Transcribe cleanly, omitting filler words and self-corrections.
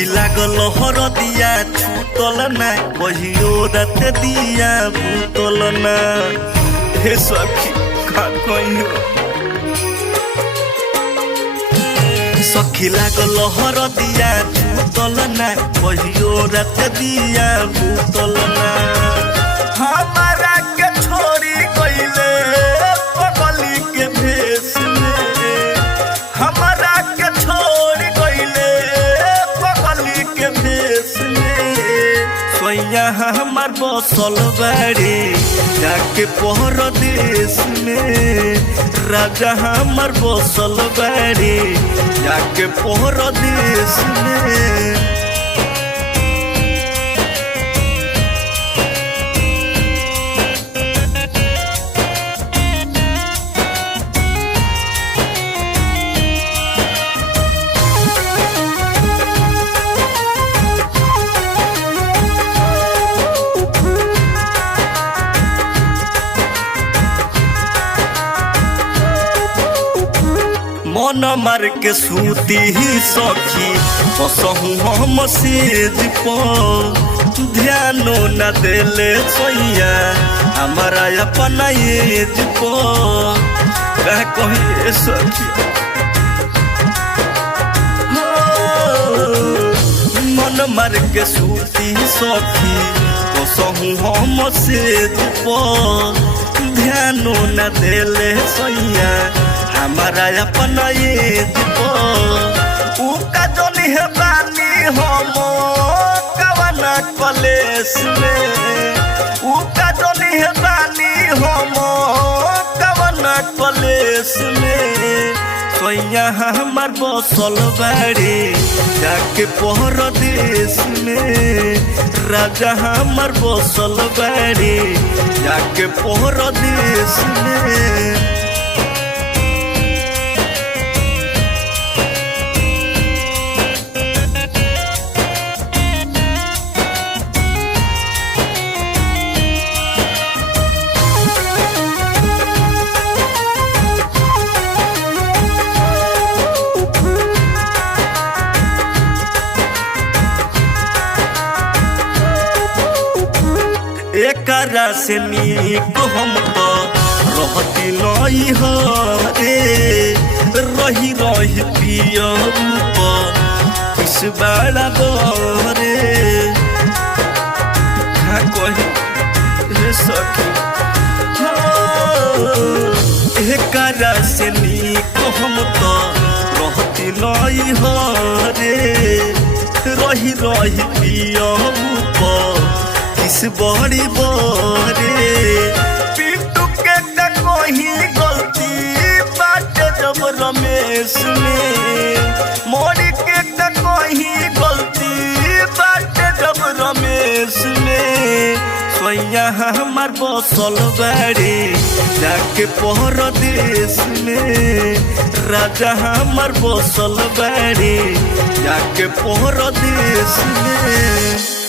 सखी लागल हरदिया छूटल ना कहियो रात दिया भूतल ना। हे सखी का कहियो सखी लागल हरदिया छूटल ना कहियो रात दिया भूतल ना। हमारा के छोड़ी गइले पगली के भेष में, हमारा के छोड़ गइले पगली के भेष में। सोया हमार बसल बाड़ी जाके परदेश में, राजा हमार बसल बाड़ी जाके परदेश में। मन मार के सूती ही सखी बसहु हम सेज पर, ध्यानो न देले सोइया हमारा अपना एज पर। कह कही सखी मन मार के सूती सखी बसहु हम सेज पर, ध्यानो न देले सोइया हमारा अपना एज पर। उका जोनी है बानी हम कवना कलेस में, उका जोनी है बानी हम कवना कलेस में। सोया हमार बसल बाड़ी जाके परदेश में, राजा हमार बसल बाड़ी जाके परदेश में। एकरा से नीक हम तो रहती नहीं रे, रही रही पियब इस बड़ा गोरे। कही सखी एकरा से नीक हम तो रहती नहीं रे, रही रही पियब इस बड़ी बोरे। पिंटू के कहीं गलती बाटे जब रमेश में, मोरी के कहीं गलती बाटे जब रमेश में। सोया हमार बसल बाड़ी जाके परदेश में, राजा हमार बसल बाड़ी जाके परदेश में।